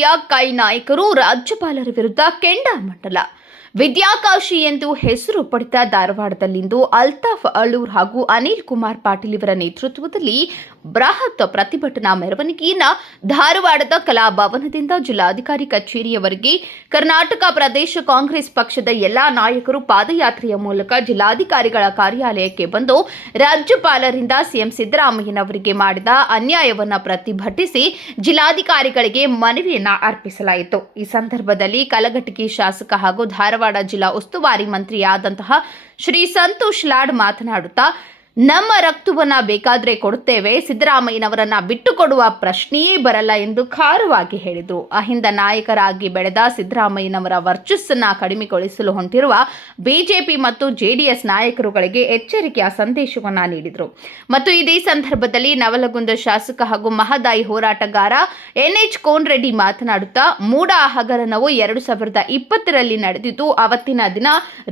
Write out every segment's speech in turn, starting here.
ಪಾರ್ಟಿಯ ಕೈ ನಾಯಕರು ರಾಜ್ಯಪಾಲರ ವಿರುದ್ಧ ಕೆಂಡಾಮಂಡಲ. ವಿದ್ಯಾಕಾಶಿ ಎಂದು ಹೆಸರು ಪಡೆದ ಧಾರವಾಡದಲ್ಲಿಂದು ಅಲ್ತಾಫ್ ಅಳೂರ್ ಹಾಗೂ ಅನಿಲ್ ಕುಮಾರ್ ಪಾಟೀಲ್ ಇವರ ನೇತೃತ್ವದಲ್ಲಿ ಬೃಹತ್ ಪ್ರತಿಭಟನಾ ಮೆರವಣಿಗೆಯನ್ನು ಧಾರವಾಡದ ಕಲಾಭವನದಿಂದ ಜಿಲ್ಲಾಧಿಕಾರಿ ಕಚೇರಿಯವರೆಗೆ ಕರ್ನಾಟಕ ಪ್ರದೇಶ ಕಾಂಗ್ರೆಸ್ ಪಕ್ಷದ ಎಲ್ಲಾ ನಾಯಕರು ಪಾದಯಾತ್ರೆಯ ಮೂಲಕ ಜಿಲ್ಲಾಧಿಕಾರಿಗಳ ಕಾರ್ಯಾಲಯಕ್ಕೆ ಬಂದು ರಾಜ್ಯಪಾಲರಿಂದ ಸಿಎಂ ಸಿದ್ದರಾಮಯ್ಯನವರಿಗೆ ಮಾಡಿದ ಅನ್ಯಾಯವನ್ನು ಪ್ರತಿಭಟಿಸಿ ಜಿಲ್ಲಾಧಿಕಾರಿಗಳಿಗೆ ಮನವಿಯನ್ನ ಅರ್ಪಿಸಲಾಯಿತು. ಈ ಸಂದರ್ಭದಲ್ಲಿ ಕಲಘಟಗಿ ಶಾಸಕ ಹಾಗೂ ಧಾರವಾಡ ಜಿಲ್ಲಾ ಉಸ್ತುವಾರಿ ಮಂತ್ರಿಯಾದಂತಹ ಶ್ರೀ ಸಂತೋಷ್ ಲಾಡ್ ಮಾತನಾಡುತ್ತಾ, ನಮ್ಮ ರಕ್ತವನ್ನ ಬೇಕಾದ್ರೆ ಕೊಡುತ್ತೇವೆ, ಸಿದ್ದರಾಮಯ್ಯನವರನ್ನ ಬಿಟ್ಟುಕೊಡುವ ಪ್ರಶ್ನೆಯೇ ಬರಲ್ಲ ಎಂದು ಖಾರವಾಗಿ ಹೇಳಿದರು. ಅಹಿಂದ ನಾಯಕರಾಗಿ ಬೆಳೆದ ಸಿದ್ದರಾಮಯ್ಯನವರ ವರ್ಚಸ್ಸನ್ನ ಕಡಿಮೆಗೊಳಿಸಲು ಹೊಂಟಿರುವ ಬಿಜೆಪಿ ಮತ್ತು ಜೆಡಿಎಸ್ ನಾಯಕರುಗಳಿಗೆ ಎಚ್ಚರಿಕೆಯ ಸಂದೇಶವನ್ನ ನೀಡಿದರು. ಮತ್ತು ಇದೇ ಸಂದರ್ಭದಲ್ಲಿ ನವಲಗುಂದ ಶಾಸಕ ಹಾಗೂ ಮಹದಾಯಿ ಹೋರಾಟಗಾರ NH ಕೋನರೆಡ್ಡಿ ಮಾತನಾಡುತ್ತಾ, ಮೂಡ ಹಗರಣವು 2020ರಲ್ಲಿ ನಡೆದಿದ್ದು, ಅವತ್ತಿನ ದಿನ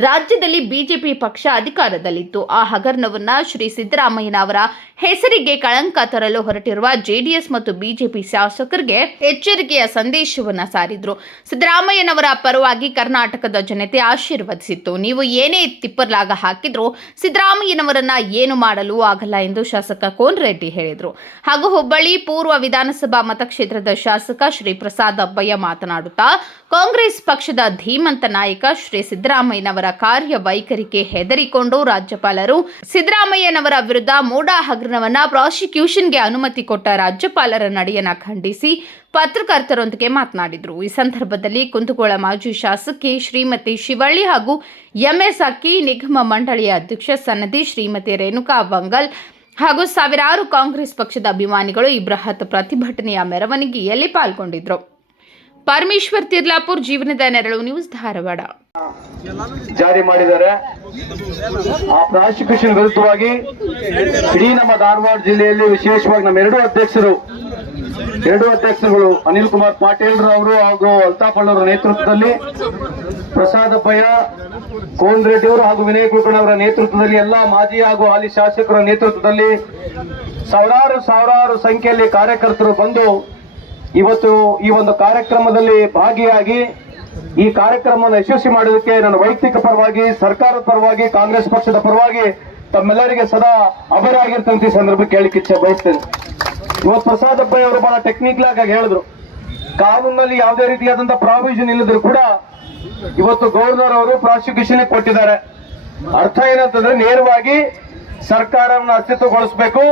ರಾಜ್ಯದಲ್ಲಿ ಬಿಜೆಪಿ ಪಕ್ಷ ಅಧಿಕಾರದಲ್ಲಿತ್ತು. ಆ ಹಗರಣವನ್ನ ಶ್ರೀ ಸಿದ್ದರಾಮಯ್ಯನವರ ಹೆಸರಿಗೆ ಕಳಂಕ ತರಲು ಹೊರಟಿರುವ ಜೆಡಿಎಸ್ ಮತ್ತು ಬಿಜೆಪಿ ಶಾಸಕರಿಗೆ ಎಚ್ಚರಿಕೆಯ ಸಂದೇಶವನ್ನು ಸಾರಿದ್ರು. ಸಿದ್ದರಾಮಯ್ಯನವರ ಪರವಾಗಿ ಕರ್ನಾಟಕದ ಜನತೆ ಆಶೀರ್ವದಿಸಿತ್ತು. ನೀವು ಏನೇ ತಿಪ್ಪರ್ಲಾಗ ಹಾಕಿದ್ರು ಸಿದ್ದರಾಮಯ್ಯನವರನ್ನ ಏನು ಮಾಡಲು ಆಗಲ್ಲ ಎಂದು ಶಾಸಕ ಕೋನರೆಡ್ಡಿ ಹೇಳಿದರು. ಹಾಗೂ ಹುಬ್ಬಳ್ಳಿ ಪೂರ್ವ ವಿಧಾನಸಭಾ ಮತಕ್ಷೇತ್ರದ ಶಾಸಕ ಶ್ರೀ ಪ್ರಸಾದ್ ಅಬ್ಬಯ್ಯ ಮಾತನಾಡುತ್ತಾ, ಕಾಂಗ್ರೆಸ್ ಪಕ್ಷದ ಧೀಮಂತ ನಾಯಕ ಶ್ರೀ ಸಿದ್ದರಾಮಯ್ಯನವರ ಕಾರ್ಯವೈಖರಿಗೆ ಹೆದರಿಕೊಂಡು ರಾಜ್ಯಪಾಲರು ಸಿದ್ದರಾಮಯ್ಯನವರ ವಿರುದ್ಧ ಮೂಡ ಹಗರಣವನ್ನ ಪ್ರಾಸಿಕ್ಯೂಷನ್ಗೆ ಅನುಮತಿ ಕೊಟ್ಟ ರಾಜ್ಯಪಾಲರ ನಡೆಯನ್ನ ಖಂಡಿಸಿ ಪತ್ರಕರ್ತರೊಂದಿಗೆ ಮಾತನಾಡಿದರು. ಈ ಸಂದರ್ಭದಲ್ಲಿ ಕುಂದಗೋಳ ಮಾಜಿ ಶಾಸಕಿ ಶ್ರೀಮತಿ ಶಿವಳ್ಳಿ ಹಾಗೂ MS ಅಕ್ಕಿ ನಿಗಮ ಮಂಡಳಿಯ ಅಧ್ಯಕ್ಷ ಸನ್ನದಿ ಶ್ರೀಮತಿ ರೇಣುಕಾ ಬಂಗಲ್ ಹಾಗೂ ಸಾವಿರಾರು ಕಾಂಗ್ರೆಸ್ ಪಕ್ಷದ ಅಭಿಮಾನಿಗಳು ಈ ಬೃಹತ್ ಪ್ರತಿಭಟನೆಯ ಮೆರವಣಿಗೆಯಲ್ಲಿ ಪಾಲ್ಗೊಂಡಿದ್ದರು. ಪರಮೇಶ್ವರ್ ತಿರ್ಲಾಪುರ್, ಜೀವನದ ನೆರಳು ನ್ಯೂಸ್, ಧಾರವಾಡ. ಜಾರಿ ಮಾಡಿದ್ದಾರೆ. ಆ ಪ್ರಾಸಿಕ್ಯೂಷನ್ ವಿರುದ್ಧವಾಗಿ ಇಡೀ ನಮ್ಮ ಧಾರವಾಡ ಜಿಲ್ಲೆಯಲ್ಲಿ ವಿಶೇಷವಾಗಿ ನಮ್ಮ ಎರಡು ಅಧ್ಯಕ್ಷರುಗಳು ಅನಿಲ್ ಕುಮಾರ್ ಪಾಟೀಲ್ ಅವರು ಹಾಗೂ ಅಲ್ತಾಫ್ ಅಳೂರ್ ನೇತೃತ್ವದಲ್ಲಿ, ಪ್ರಸಾದ್ ಅಬ್ಬಯ್ಯ, ಕೋನರೆಡ್ಡಿ ಅವರು ಹಾಗೂ ವಿನಯ್ ಕುಲಕರ್ಣಿ ಅವರ ನೇತೃತ್ವದಲ್ಲಿ, ಎಲ್ಲ ಮಾಜಿ ಹಾಗೂ ಹಾಲಿ ಶಾಸಕರ ನೇತೃತ್ವದಲ್ಲಿ ಸಾವಿರಾರು ಸಂಖ್ಯೆಯಲ್ಲಿ ಕಾರ್ಯಕರ್ತರು ಬಂದು ಇವತ್ತು ಈ ಒಂದು ಕಾರ್ಯಕ್ರಮದಲ್ಲಿ ಭಾಗಿಯಾಗಿ ಈ ಕಾರ್ಯಕ್ರಮವನ್ನು ಯಶಸ್ವಿ ಮಾಡೋದಕ್ಕೆ ನನ್ನ ವೈಯಕ್ತಿಕ ಪರವಾಗಿ, ಸರ್ಕಾರದ ಪರವಾಗಿ, ಕಾಂಗ್ರೆಸ್ ಪಕ್ಷದ ಪರವಾಗಿ ತಮ್ಮೆಲ್ಲರಿಗೆ ಸದಾ ಅಭಯರಾಗಿರ್ತಂತ ಈ ಸಂದರ್ಭಕ್ಕೆ ಹೇಳಿಕ್ಕೆ ಇಚ್ಛೆ ಬಯಸ್ತೇನೆ. ಇವತ್ತು ಪ್ರಸಾದ್ ಅಬ್ಬಯ್ಯ ಅವರು ಬಹಳ ಟೆಕ್ನಿಕಲ್ ಆಗಿ ಹೇಳಿದ್ರು, ಕಾನೂನಲ್ಲಿ ಯಾವುದೇ ರೀತಿಯಾದಂತಹ ಪ್ರಾವಿಷನ್ ಇಲ್ಲದ್ರು ಕೂಡ ಇವತ್ತು ಗವರ್ನರ್ ಅವರು ಪ್ರಾಸಿಕ್ಯೂಷನ್ ಕೊಟ್ಟಿದ್ದಾರೆ. ಅರ್ಥ ಏನಂತಂದ್ರೆ, ನೇರವಾಗಿ ಸರ್ಕಾರವನ್ನು ಅಸ್ತಿತ್ವಗೊಳಿಸಬೇಕು.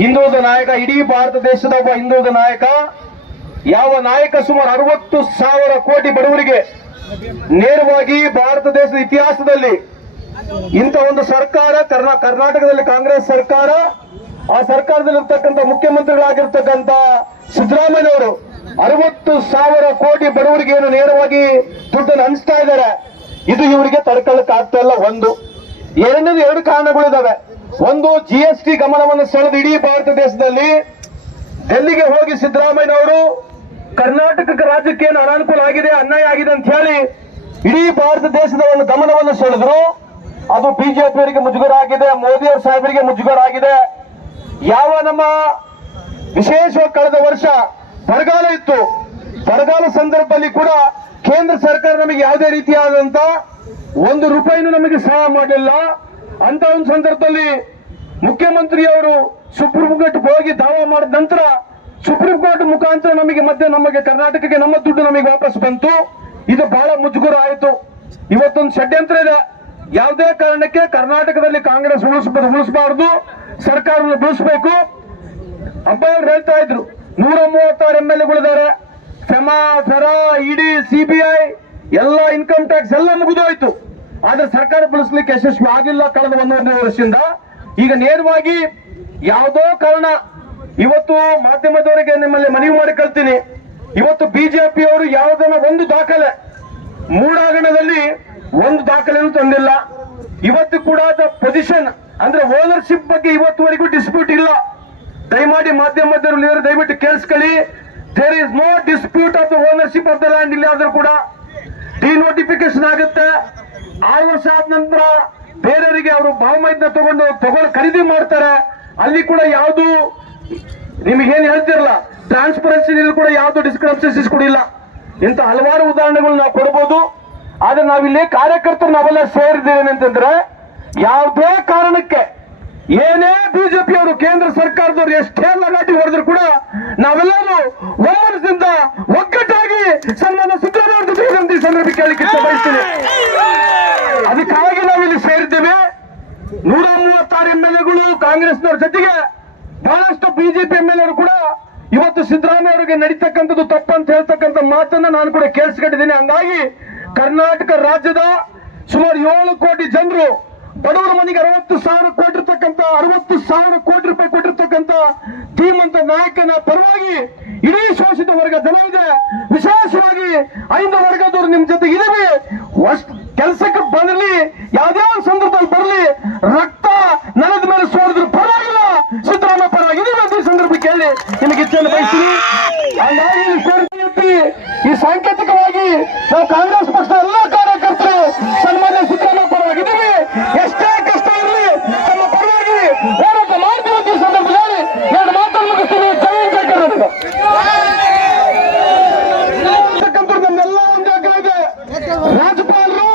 ಹಿಂದುಳಿದ ನಾಯಕ, ಇಡೀ ಭಾರತ ದೇಶದ ಒಬ್ಬ ಹಿಂದುಳಿದ ನಾಯಕ, ಯಾವ ನಾಯಕ ಸುಮಾರು 60,000 ಕೋಟಿ ಬಡವರಿಗೆ ನೇರವಾಗಿ ಭಾರತ ದೇಶದ ಇತಿಹಾಸದಲ್ಲಿ ಇಂಥ ಒಂದು ಸರ್ಕಾರ, ಕರ್ನಾಟಕದಲ್ಲಿ ಕಾಂಗ್ರೆಸ್ ಸರ್ಕಾರ, ಆ ಸರ್ಕಾರದಲ್ಲಿರ್ತಕ್ಕಂಥ ಮುಖ್ಯಮಂತ್ರಿಗಳಾಗಿರ್ತಕ್ಕಂಥ ಸಿದ್ದರಾಮಯ್ಯನವರು 60,000 ಕೋಟಿ ಬಡವರಿಗೆ ಏನು ನೇರವಾಗಿ ದುಡ್ಡನ್ನು ಹಂಚ್ತಾ ಇದ್ದಾರೆ. ಇದು ಇವರಿಗೆ ತಡ್ಕೊಳ್ಳಕ್ಕೆ ಆಗ್ತಾ ಇಲ್ಲ. ಎರಡನೇದು 2 ಕಾರಣಗಳಿದಾವೆ. ಒಂದು, GST ಗಮನವನ್ನು ಸೆಳೆದು ಇಡೀ ಭಾರತ ದೇಶದಲ್ಲಿ ಡೆಲ್ಲಿಗೆ ಹೋಗಿ ಸಿದ್ದರಾಮಯ್ಯನವರು ಕರ್ನಾಟಕ ರಾಜ್ಯಕ್ಕೆ ಏನು ಅನಾನುಕೂಲ ಆಗಿದೆ, ಅನ್ಯಾಯ ಆಗಿದೆ ಅಂತ ಹೇಳಿ ಇಡೀ ಭಾರತ ದೇಶದ ಒಂದು ಗಮನವನ್ನು ಸೆಳೆದ್ರು. ಅದು ಬಿಜೆಪಿಯವರಿಗೆ ಮುಜುಗರ ಆಗಿದೆ, ಮೋದಿಯವರ ಸಾಹೇಬರಿಗೆ ಮುಜುಗರ ಆಗಿದೆ. ಯಾವ ನಮ್ಮ ವಿಶೇಷವಾಗಿ ಕಳೆದ ವರ್ಷ ಬರಗಾಲ ಇತ್ತು, ಬರಗಾಲ ಸಂದರ್ಭದಲ್ಲಿ ಕೂಡ ಕೇಂದ್ರ ಸರ್ಕಾರ ನಮಗೆ ಯಾವುದೇ ರೀತಿಯಾದಂತ ₹1 ನಮಗೆ ಸಹಾಯ ಮಾಡಲಿಲ್ಲ. ಅಂತ ಒಂದು ಸಂದರ್ಭದಲ್ಲಿ ಮುಖ್ಯಮಂತ್ರಿಯವರು ಸುಪ್ರೀಂ ಕೋರ್ಟ್ ಹೋಗಿ ದಾವಾ ಮಾಡಿದ ನಂತರ ಸುಪ್ರೀಂ ಕೋರ್ಟ್ ಮುಖಾಂತರ ನಮಗೆ ಕರ್ನಾಟಕಕ್ಕೆ ನಮ್ಮ ದುಡ್ಡು ನಮಗೆ ವಾಪಸ್ ಬಂತು. ಇದು ಬಹಳ ಮುಜುಗರ ಆಯಿತು. ಇವತ್ತೊಂದು ಷಡ್ಯಂತ್ರ ಇದೆ. ಯಾವುದೇ ಕಾರಣಕ್ಕೆ ಕರ್ನಾಟಕದಲ್ಲಿ ಕಾಂಗ್ರೆಸ್ ಉಳಿಸಬಾರದು, ಸರ್ಕಾರವನ್ನು ಬೆಳೆಸಬೇಕು. ಅಬ್ಬಯ್ಯ ಅವರು ಹೇಳ್ತಾ ಇದ್ರು, 136 MLAಗಳಿದ್ದಾರೆ. ಫೆರಾ, ED, CBI ಎಲ್ಲ, ಇನ್ಕಮ್ ಟ್ಯಾಕ್ಸ್ ಎಲ್ಲ ಮುಗಿದೋಯ್ತು. ಆದ್ರೆ ಸರ್ಕಾರ ಬೆಳೆಸಲಿಕ್ಕೆ ಯಶಸ್ವಿ ಆಗಿಲ್ಲ ಕಳೆದ 1.5 ವರ್ಷದಿಂದ. ಈಗ ನೇರವಾಗಿ ಯಾವುದೋ ಕಾರಣ, ಇವತ್ತು ಮಾಧ್ಯಮದವರಿಗೆ ನಿಮ್ಮಲ್ಲಿ ಮನವಿ ಮಾಡಿಕೊಳ್ತೀನಿ, ಇವತ್ತು ಬಿಜೆಪಿಯವರು ಯಾವುದನ್ನ ಒಂದು ದಾಖಲೆ, ಮೂಡ ಹಗರಣದಲ್ಲಿ ಒಂದು ದಾಖಲೆಯನ್ನು ತಂದಿಲ್ಲ. ಇವತ್ತು ಕೂಡ ಪೊಸಿಷನ್ ಅಂದ್ರೆ ಓನರ್ಶಿಪ್ ಬಗ್ಗೆ ಇವತ್ತುವರೆಗೂ ಡಿಸ್ಪ್ಯೂಟ್ ಇಲ್ಲ. ದಯಮಾಡಿ ಮಾಧ್ಯಮದವರು ದಯವಿಟ್ಟು ಕೇಳಿಸ್ಕೊಳ್ಳಿ. There is no dispute of the ownership of the land. ಇಲ್ಲಿ ಆದ್ರೂ ಕೂಡ ಡಿನೋಟಿಫಿಕೇಶನ್ ಆಗುತ್ತೆ. 6 ವರ್ಷ ಆದ ನಂತರ ಬೇರೆಯವರಿಗೆ ಅವರು ಭಾವಮೈದನ್ನ ತಗೊಂಡು ಖರೀದಿ ಮಾಡ್ತಾರೆ. ಅಲ್ಲಿ ಕೂಡ ಯಾವುದು ನಿಮಗೇನು ಹೇಳ್ತಿರಲ್ಲ, ಟ್ರಾನ್ಸ್ಪರೆನ್ಸಿ ಕೂಡ ಯಾವ್ದು ಡಿಸ್ಕ್ರಿಪ್ಷನ್ಸ್ ಕೊಡಿಲ್ಲ. ಇಂಥ ಹಲವಾರು ಉದಾಹರಣೆಗಳು ನಾವು ಕೊಡಬಹುದು. ಆದ್ರೆ ನಾವಿಲ್ಲಿ ಕಾರ್ಯಕರ್ತರು ನಾವೆಲ್ಲ ಸೇರಿದ್ದೇವೆ ಅಂತಂದ್ರೆ ಯಾವುದೇ ಕಾರಣಕ್ಕೆ ಏನೇ ಬಿಜೆಪಿ ಅವರು ಕೇಂದ್ರ ಸರ್ಕಾರದವರು ಎಷ್ಟೇ ಲಗಾಟಿ ಹೊಡೆದ್ರು ಕೂಡ ನಾವೆಲ್ಲರೂ ಒಮ್ಮನದಿಂದ ಒಗ್ಗಟ್ಟಾಗಿ ಸನ್ಮಾನ್ಯ ಸಿದ್ದರಾಮಯ್ಯ ಅವರ ಜೊತೆ ಈ ಸಂದರ್ಭ ಕೇಳಲಿಕ್ಕೆ ಇಷ್ಟ ಬಯಸ್ತೀನಿ. ಅದಕ್ಕಾಗಿ ನಾವಿಲ್ಲಿ ಸೇರಿದ್ದೇವೆ. 136 MLAಗಳು ಕಾಂಗ್ರೆಸ್ನವ್ರ ಜೊತೆಗೆ ಬಹಳಷ್ಟು ಬಿಜೆಪಿ MLAರು ಕೂಡ ಇವತ್ತು ಸಿದ್ದರಾಮಯ್ಯ ಅವರಿಗೆ ನಡೀತಕ್ಕಂಥದ್ದು ತಪ್ಪಂತ ಹೇಳ್ತಕ್ಕಂಥ ಮಾತನ್ನ ನಾನು ಕೂಡ ಕೇಳಿಸ್ಕೊಂಡಿದ್ದೀನಿ. ಹಂಗಾಗಿ ಕರ್ನಾಟಕ ರಾಜ್ಯದ ಸುಮಾರು 7 ಕೋಟಿ ಜನರು ಬಡವರ ಮನೆಗೆ 60,000 ಕೋಟಿ ಇರ್ತಕ್ಕಂಥ 60,000 ಕೋಟಿ ರೂಪಾಯಿ ಕೊಟ್ಟಿರ್ತಕ್ಕಂಥ ಧೀಮಂತ ನಾಯಕನ ಪರವಾಗಿ ಇಡೀ ಶೋಷಿತ ವರ್ಗ ಜನ ಇದೆ. ವಿಶೇಷವಾಗಿ 5 ವರ್ಗದವರು ನಿಮ್ ಜೊತೆಗೆ ಇದ್ದೀವಿ. ಕೆಲಸಕ್ಕೆ ಬರಲಿ, ಯಾವುದೇ ಒಂದು ಸಂದರ್ಭದಲ್ಲಿ ಬರಲಿ, ರಕ್ತ ನೆಲದ ಮೇಲೆ ಸೋಡಿದ್ರು ಪರವಾಗಿಲ್ಲ, ಸಿದ್ದರಾಮಯ್ಯ ಪರವಾಗಿದ್ದೀವಿ ಅಂತ ಈ ಸಂದರ್ಭ ಕೇಳಿ ನಿಮಗೆ ಇಚ್ಛೆಯನ್ನು ಬಯಸ್ತೀನಿ. ಈ ಸಾಂಕೇತಿಕವಾಗಿ ನಾವು ಕಾಂಗ್ರೆಸ್ ಪಕ್ಷದ ಎಲ್ಲಾ ಕಾರ್ಯಕರ್ತರು ಸನ್ಮಾನ್ಯ ಸಿದ್ದರಾಮಯ್ಯ ಪರವಾಗಿದ್ದೀವಿ. ಎಷ್ಟೇ ಕಷ್ಟ ಇರಲಿ ತಮ್ಮ ಪರವಾಗಿ ಹೋರಾಟ ಮಾಡ್ತೀವಿ ಅಂತ ಈ ಸಂದರ್ಭದಲ್ಲಿ 2 ಮಾತನ್ನು ಮುಗಿಸ್ತೀನಿ. ಜೈ ಕರ್ನಾಟಕ. ನಮ್ಮೆಲ್ಲ ಒಂದು ಆಗ್ರಹ, ರಾಜ್ಯಪಾಲರು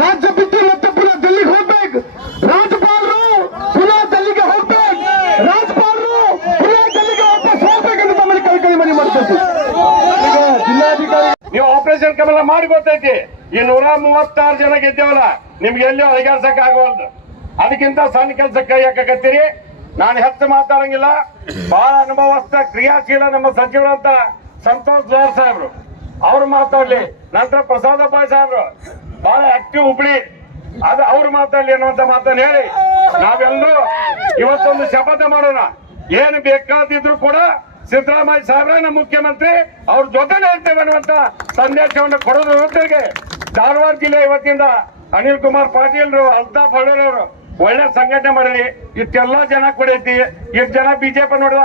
ರಾಜ್ಯ ಬಿಟ್ಟು ಮತ್ತೆ ಪುನಃ ಡೆಲ್ಲಿಗೆ ಹೋಗ್ಬೇಕು. ರಾಜ್ಯಪಾಲರು ಪುನಃ ಡೆಲ್ಲಿಗೆ ಹೋಗ್ಬೇಕು. ರಾಜ್ಯಪಾಲರು ಪುನಃ ಡೆಲ್ಲಿಗೆ ವಾಪಸ್ ಹೋಗ್ಬೇಕಂತ ತಮ್ಮಲ್ಲಿ ಕೈ ಮನೆ ಮಾಡ್ಬೇಕು. ಜಿಲ್ಲಾಧಿಕಾರಿ ನೀವು ಆಪರೇಷನ್ ಕಮಲ ಮಾಡಿ ಗೊತ್ತೈತಿ. ಈ 136 ಜನ ಗೆದ್ದೇವಲ್ಲ, ನಿಮ್ಗೆ ಎಲ್ಲೋ ಅಧಿಕಾರಸಕ್ಕೆ ಆಗೋಲ್ದು. ಅದಕ್ಕಿಂತ ಸಣ್ಣ ಕೆಲಸಕ್ಕೆ ಕೈ ಹಾಕಕತ್ತೀರಿ. ನಾನು ಹೆಚ್ಚು ಮಾತಾಡಂಗಿಲ್ಲ. ಬಹಳ ಅನುಭವಸ್ಥ ಕ್ರಿಯಾಶೀಲ ನಮ್ಮ ಸಚಿವರಂತ ಸಂತೋಷ್ ಜೋರ್ ಸಾಹೇಬ್ರು ಅವ್ರು ಮಾತಾಡ್ಲಿ. ನಂತರ ಪ್ರಸಾದ ಬಾಯ್ ಸಾಹೇಬ್ರು ಬಹಳ ಆಕ್ಟಿವ್ ಹುಬ್ಳಿ, ಅದು ಅವ್ರು ಮಾತಾಡ್ಲಿ ಅನ್ನುವಂತ ಮಾತನ್ನು ಹೇಳಿ ನಾವೆಲ್ಲರೂ ಇವತ್ತೊಂದು ಶಪಥ ಮಾಡೋಣ. ಏನು ಬೇಕಾದಿದ್ರು ಕೂಡ ಸಿದ್ದರಾಮಯ್ಯ ಸಾಹೇಬ್ರ ನಮ್ಮ ಮುಖ್ಯಮಂತ್ರಿ, ಅವ್ರ ಜೊತೆ ಹೇಳ್ತೇವೆ ಅನ್ನುವಂತ ಸಂದೇಶವನ್ನು ಕೊಡೋದ್ರ ಜೊತೆಗೆ ಧಾರವಾಡ ಜಿಲ್ಲೆ ಇವತ್ತಿಂದ ಅನಿಲ್ ಕುಮಾರ್ ಪಾಟೀಲ್ ಅಲ್ತಾಫ್ ಅವರು ಒಳ್ಳೆ ಸಂಘಟನೆ ಮಾಡಿರಿ. ಇಷ್ಟೆಲ್ಲಾ ಜನ ಕೊಡೈತಿ. ಇಷ್ಟು ಜನ ಬಿಜೆಪಿ ನೋಡಿದ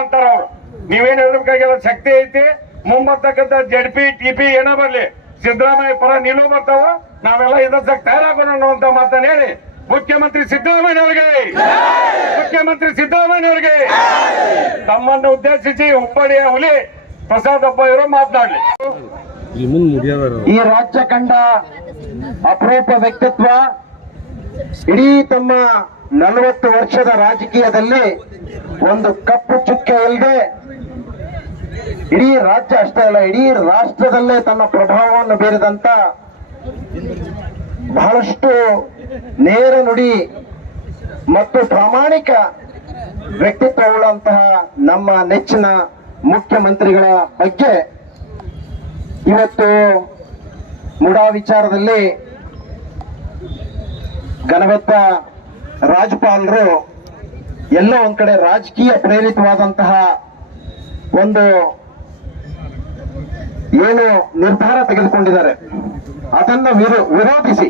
ಅಂತಾರ ಅವ್ರು. ನೀವೇನ್ ಹೇಳ್ಬೇಕಾಗಿಲ್ಲ, ಶಕ್ತಿ ಐತಿ. ಮುಂಬರ್ತಕ್ಕಂಥ ZP TP ಏನೋ ಬರ್ಲಿ, ಸಿದ್ದರಾಮಯ್ಯ ಪರ ನಿಲುವು ಬರ್ತಾವ. ನಾವೆಲ್ಲ ಇದಕ್ಕೆ ತಯಾರಾಗೋಣ ಅನ್ನುವಂತ ಮಾತನ್ನ ಹೇಳಿ ಮುಖ್ಯಮಂತ್ರಿ ಸಿದ್ದರಾಮಯ್ಯನವರಿಗೆ ತಮ್ಮನ್ನು ಉದ್ದೇಶಿಸಿ ಹುಬ್ಬಳ್ಳಿಯ ಹುಲಿ ಪ್ರಸಾದ್ ಇವರು ಮಾತನಾಡಲಿ. ಈ ರಾಜ್ಯ ಕಂಡ ಅಪರೂಪ ವ್ಯಕ್ತಿತ್ವ. ಇಡೀ ತಮ್ಮ 40 ವರ್ಷದ ರಾಜಕೀಯದಲ್ಲಿ ಒಂದು ಕಪ್ಪು ಚುಕ್ಕೆ ಇಲ್ಲದೆ ಇಡೀ ರಾಜ್ಯ ಅಷ್ಟೇ ಅಲ್ಲ, ಇಡೀ ರಾಷ್ಟ್ರದಲ್ಲೇ ತನ್ನ ಪ್ರಭಾವವನ್ನು ಬೀರಿದಂತ ಬಹಳಷ್ಟು ನೇರ ನುಡಿ ಮತ್ತು ಪ್ರಾಮಾಣಿಕ ವ್ಯಕ್ತಿತ್ವವುಳ್ಳಂತಹ ನಮ್ಮ ನೆಚ್ಚಿನ ಮುಖ್ಯಮಂತ್ರಿಗಳ ಬಗ್ಗೆ ಇವತ್ತು ಮುಡಾ ವಿಚಾರದಲ್ಲಿ ಗಣಬದ್ಧ ರಾಜ್ಯಪಾಲರು ಎಲ್ಲೋ ಒಂದ್ ಕಡೆ ರಾಜಕೀಯ ಪ್ರೇರಿತವಾದಂತಹ ಒಂದು ಏನು ನಿರ್ಧಾರ ತೆಗೆದುಕೊಂಡಿದ್ದಾರೆ, ಅದನ್ನು ವಿರೋಧಿಸಿ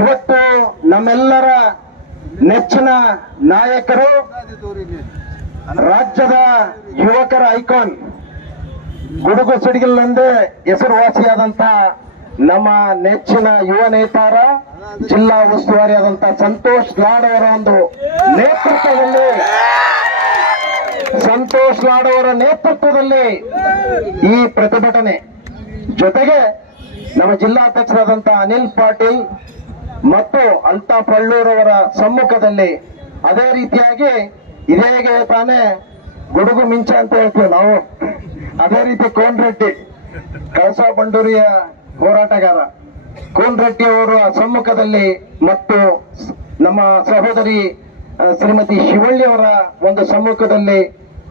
ಇವತ್ತು ನಮ್ಮೆಲ್ಲರ ನೆಚ್ಚಿನ ನಾಯಕರು, ರಾಜ್ಯದ ಯುವಕರ ಐಕಾನ್, ಗುಡುಗು ಸಿಡಿಗಲ್ಲೆಂದೇ ಹೆಸರುವಾಸಿಯಾದಂತಹ ನಮ್ಮ ನೆಚ್ಚಿನ ಯುವ ನೇತಾರ, ಜಿಲ್ಲಾ ಉಸ್ತುವಾರಿ ಆದಂತಹ ಸಂತೋಷ್ ಲಾಡ್ ಅವರ ಒಂದು ನೇತೃತ್ವದಲ್ಲಿ ಈ ಪ್ರತಿಭಟನೆ ಜೊತೆಗೆ ನಮ್ಮ ಜಿಲ್ಲಾಧ್ಯಕ್ಷರಾದಂತಹ ಅನಿಲ್ ಪಾಟೀಲ್ ಮತ್ತು ಅಲ್ತಾಫ್ ಅಳ್ಳೂರವರ ಸಮ್ಮುಖದಲ್ಲಿ, ಅದೇ ರೀತಿಯಾಗಿ ಇದೇಗೆ ತಾನೇ ಗುಡುಗು ಮಿಂಚ ಅಂತ ಹೇಳ್ತೀವಿ ನಾವು, ಅದೇ ರೀತಿ ಕೋನ್ರೆಡ್ಡಿ ಕಳಸಾ ಬಂಡೂರಿಯ ಹೋರಾಟಗಾರ ಕೋನ್ರೆಡ್ಡಿ ಅವರ ಸಮ್ಮುಖದಲ್ಲಿ ಮತ್ತು ನಮ್ಮ ಸಹೋದರಿ ಶ್ರೀಮತಿ ಶಿವಳ್ಳಿ ಅವರ ಒಂದು ಸಮ್ಮುಖದಲ್ಲಿ,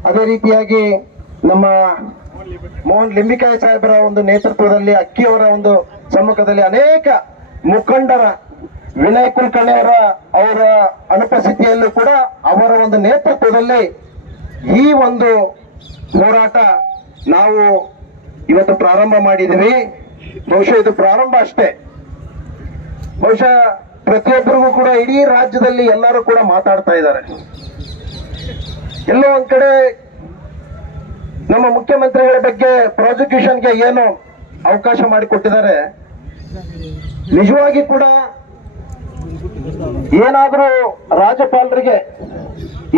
ಅದೇ ರೀತಿಯಾಗಿ ನಮ್ಮ ಮೋಹನ್ ಲಿಂಬಿಕಾಯಿ ಸಾಹೇಬರ ಒಂದು ನೇತೃತ್ವದಲ್ಲಿ, ಅಕ್ಕಿಯವರ ಒಂದು ಸಮ್ಮುಖದಲ್ಲಿ ಅನೇಕ ಮುಖಂಡರ, ವಿನಯ್ ಕುಲಕರ್ಣಿ ಅವರ ಅನುಪಸ್ಥಿತಿಯಲ್ಲೂ ಕೂಡ ಅವರ ಒಂದು ನೇತೃತ್ವದಲ್ಲಿ ಈ ಒಂದು ಹೋರಾಟ ನಾವು ಇವತ್ತು ಪ್ರಾರಂಭ ಮಾಡಿದ್ದೀವಿ. ಬಹುಶಃ ಇದು ಪ್ರಾರಂಭ ಅಷ್ಟೇ. ಬಹುಶಃ ಪ್ರತಿಯೊಬ್ಬರಿಗೂ ಕೂಡ ಇಡೀ ರಾಜ್ಯದಲ್ಲಿ ಎಲ್ಲರೂ ಕೂಡ ಮಾತಾಡ್ತಾ ಇದ್ದಾರೆ. ಎಲ್ಲೋ ಒಂದ್ ಕಡೆ ನಮ್ಮ ಮುಖ್ಯಮಂತ್ರಿಗಳ ಬಗ್ಗೆ ಪ್ರಾಸಿಕ್ಯೂಷನ್ಗೆ ಏನು ಅವಕಾಶ ಮಾಡಿಕೊಟ್ಟಿದ್ದಾರೆ, ನಿಜವಾಗಿ ಕೂಡ ಏನಾದ್ರೂ ರಾಜ್ಯಪಾಲರಿಗೆ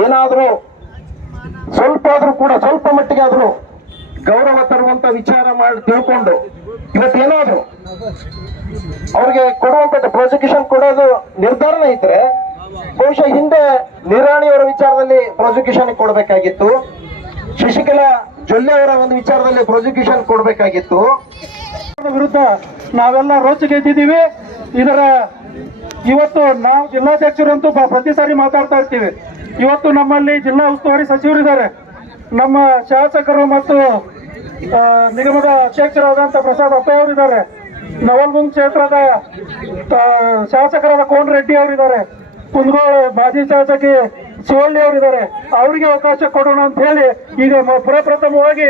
ಏನಾದ್ರೂ ಸ್ವಲ್ಪ ಆದ್ರೂ ಕೂಡ ಸ್ವಲ್ಪ ಮಟ್ಟಿಗೆ ಆದ್ರೂ ಗೌರವ ತರುವಂತ ವಿಚಾರ ಮಾಡಿ ತಿಳ್ಕೊಂಡು ಇವತ್ತೇನಾದ್ರು ಅವ್ರಿಗೆ ಕೊಡುವಂತ ಪ್ರಾಸಿಕ್ಯೂಷನ್ ಕೊಡೋದು ನಿರ್ಧಾರನೇ ಇದ್ರೆ ಬಹುಶಃ ಹಿಂದೆ ನಿರಾಣಿಯವರ ವಿಚಾರದಲ್ಲಿ ಪ್ರಾಸಿಕ್ಯೂಷನ್ ಕೊಡಬೇಕಾಗಿತ್ತು, ಶಶಿಕಲಾ ಜೊಲ್ಲೆ ಅವರ ಒಂದು ವಿಚಾರದಲ್ಲಿ ಪ್ರಾಸಿಕ್ಯೂಷನ್ ಕೊಡಬೇಕಾಗಿತ್ತು. ವಿರುದ್ಧ ನಾವೆಲ್ಲ ರೋಚಗೆದ್ದಿದ್ದೀವಿ. ಇದರ ಇವತ್ತು ನಾವು ಜಿಲ್ಲಾಧ್ಯಕ್ಷರಂತೂ ಪ್ರತಿ ಸಾರಿ ಮಾತಾಡ್ತಾ ಇರ್ತೀವಿ. ಇವತ್ತು ನಮ್ಮಲ್ಲಿ ಜಿಲ್ಲಾ ಉಸ್ತುವಾರಿ ಸಚಿವರಿದ್ದಾರೆ, ನಮ್ಮ ಶಾಸಕರು ಮತ್ತು ನಿಗಮದ ಅಧ್ಯಕ್ಷರಾದಂಥ ಪ್ರಸಾದ್ ಅಪ್ಪೆ ಅವರಿದ್ದಾರೆ, ನವಲ್ಗುಂದ್ ಕ್ಷೇತ್ರದ ಶಾಸಕರಾದ ಕೋನ್ ರೆಡ್ಡಿ ಅವರಿದ್ದಾರೆ, ಕುಂದಗೋಳ ಮಾಜಿ ಶಾಸಕಿ ಶಿವಳ್ಳಿ ಅವರಿದ್ದಾರೆ. ಅವರಿಗೆ ಅವಕಾಶ ಕೊಡೋಣ ಅಂತ ಹೇಳಿ ಈಗ ಪ್ರಪ್ರಥಮವಾಗಿ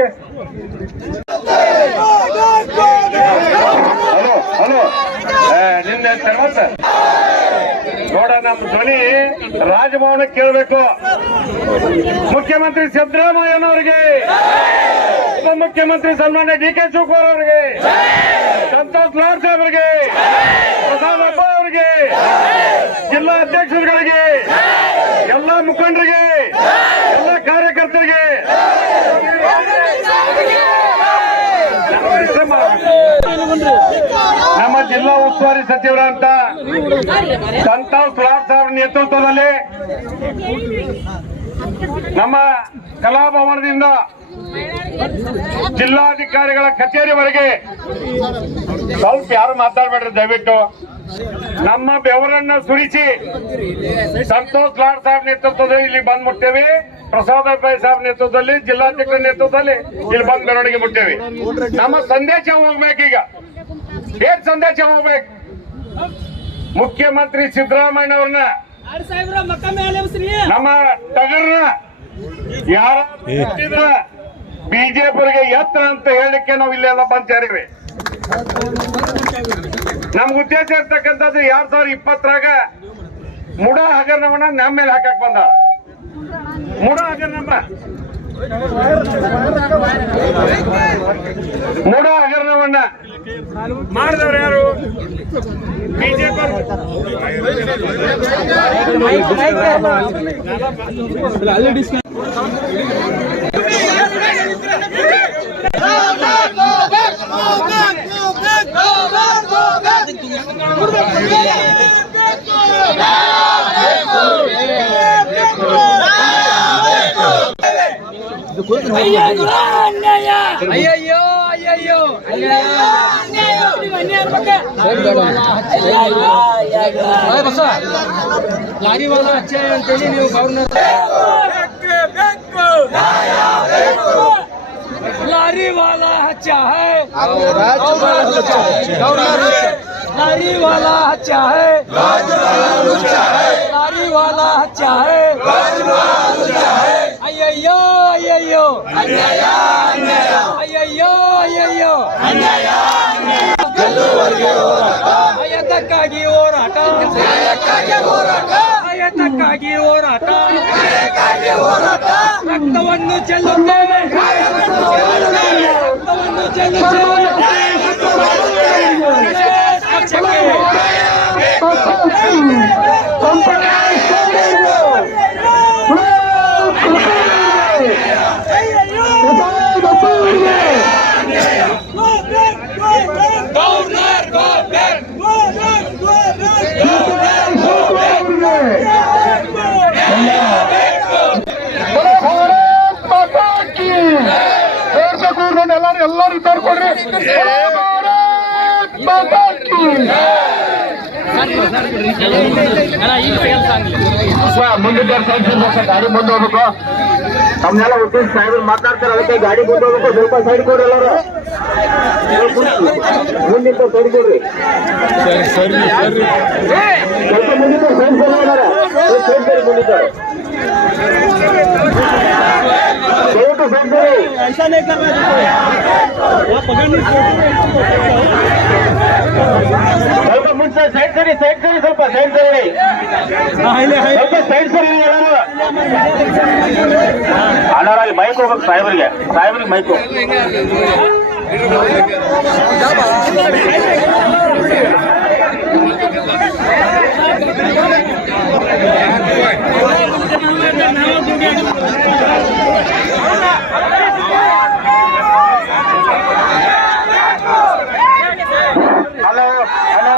ನೋಡ ನಮ್ಮ ಧ್ವನಿ ರಾಜಭವನಕ್ಕೆ ಕೇಳಬೇಕು. ಮುಖ್ಯಮಂತ್ರಿ ಸಿದ್ದರಾಮಯ್ಯನವರಿಗೆ, ಉಪಮುಖ್ಯಮಂತ್ರಿ ಸನ್ಮಾನ್ಯ ಡಿ ಕೆ ಶಿವಕುಮಾರ್ ಅವರಿಗೆ, ಸಂತೋಷ್ ಲಾಡ್ ಸಾಹೇಬರಿಗೆ, ಪ್ರಸಾದ್ ಅಪ್ಪ ಅವರಿಗೆ, ಜಿಲ್ಲಾ ಅಧ್ಯಕ್ಷರುಗಳಿಗೆ, ಎಲ್ಲ ಮುಖಂಡರಿಗೆ, ಎಲ್ಲ ಕಾರ್ಯಕರ್ತರಿಗೆ ನಮ್ಮ ಜಿಲ್ಲಾ ಉಸ್ತುವಾರಿ ಸಚಿವರಂತ ಸಂತೋಷ್ ಲಾಡ್ ಸಾಹೇಬ್ ನೇತೃತ್ವದಲ್ಲಿ ನಮ್ಮ ಕಲಾಭವನದಿಂದ ಜಿಲ್ಲಾಧಿಕಾರಿಗಳ ಕಚೇರಿವರೆಗೆ ಸ್ವಲ್ಪ ಯಾರು ಮಾತಾಡ್ಬೇಡ್ರಿ ದಯವಿಟ್ಟು. ನಮ್ಮ ಬೆವರನ್ನ ಸುರಿಸಿ ಸಂತೋಷ್ ಲಾಡ್ ಸಾಹೇಬ್ ನೇತೃತ್ವದಲ್ಲಿ ಇಲ್ಲಿ ಬಂದ್ ಮುಟ್ಟೇವಿ. ಪ್ರಸಾದ್ ಅಬ್ಬಾಯಿ ಸಾಹೇಬ್ ನೇತೃತ್ವದಲ್ಲಿ, ಜಿಲ್ಲಾಧ್ಯಕ್ಷರ ನೇತೃತ್ವದಲ್ಲಿ ಇಲ್ಲಿ ಬಂದ್ ಮೆರವಣಿಗೆ ಮುಟ್ಟೇವಿ. ನಮ್ಮ ಸಂದೇಶ ಹೋಗ್ಬೇಕೀಗ. ಏನ್ ಸಂದೇಶ ಹೋಗ್ಬೇಕು? ಮುಖ್ಯಮಂತ್ರಿ ಸಿದ್ದರಾಮಯ್ಯನವ್ರನ್ನ, ನಮ್ಮ ಟಗರ್ನ ಯಾರ ಬಿಜೆಪಿಗೆ ಎತ್ತರ ಅಂತ ಹೇಳಲಿಕ್ಕೆ ನಾವು ಇಲ್ಲೆಲ್ಲ ಬಂದ್ ಸೇರಿವೆ. ನಮ್ಗೆ ಉದ್ದೇಶ ಇರ್ತಕ್ಕಂಥದ್ದು 2020ರಾಗ ಮುಡ ಹಗರಣವನ್ನ ನಮ್ಮ ಮೇಲೆ ಹಾಕಕ್ ಬಂದ. ಮುಡ ಹಗರಣವನ್ನ ಮಾಡಿದವ್ರು ಯಾರು? ಬಿಜೆಪಿ. ಅಯ್ಯಯ್ಯೋ ಅಯ್ಯಯ್ಯೋ ಲಾರಿ ವಾಲ ಅಚ್ಚ ಅಂತೇಳಿ ನೀವು ಗವರ್ನರ್ लारी वाला अच्छा है, लारी वाला अच्छा है, लारी वाला अच्छा है, अय्यो अय्यो अय्यो अय्यो ಅಯ್ಯತಕ್ಕಾಗಿ ಹೋರಾಟ, ಅಯ್ಯತಕ್ಕಾಗಿ ಹೋರಾಟ, ರಕ್ತವನ್ನು ಚೆಲ್ಲುತ್ತೇವೆ, ರಕ್ತವನ್ನು ಚೆಲ್ಲುತ್ತೇವೆ. ಎಲ್ಲರೂ ತರ್ಕೊಡ್ರಿ. ಮುಂದೆ ಗಾಡಿ ಮುಂದೆ ಹೋಗ್ಬೇಕು. ತಮ್ಮನ್ನೆಲ್ಲ ಉದ್ದೇಶ ಸಾಹೇಬ್ರು ಮಾತಾಡ್ತಾರೆ, ಅದಕ್ಕೆ ಗಾಡಿ ಮುಂದೆ ಹೋಗ್ಬೇಕು. ಸ್ವಲ್ಪ ಸೈಡ್ ಕೊಡ್ರಿ, ಎಲ್ಲರೂ ಮುಂದಿನ ಸೈಡ್ ಕೊಡ್ರಿ. ಸ್ವಲ್ಪ ಮುಂದಿನ ಸೈಡ್ ಕೊಡ್ತಾರೆ, ಮುಂದಿದ್ದಾರೆ ऐसा नहीं कर रहा है, आप पकड़ नहीं ಸ್ವಲ್ಪ ಮುಂಚೆ ಸೈಡ್ ಸರಿ, ಸ್ವಲ್ಪ ಸೈಡ್ ಸರಿ, ಸ್ವಲ್ಪ ಸೈಡ್ ಸರಿ. ಅಣ್ಣಾರಾಗಿ ಮೈಕ್ ಹೋಗ್ಬೇಕು ಸಾಹೇಬರಿಗೆ ಮೈಕು. Hello hello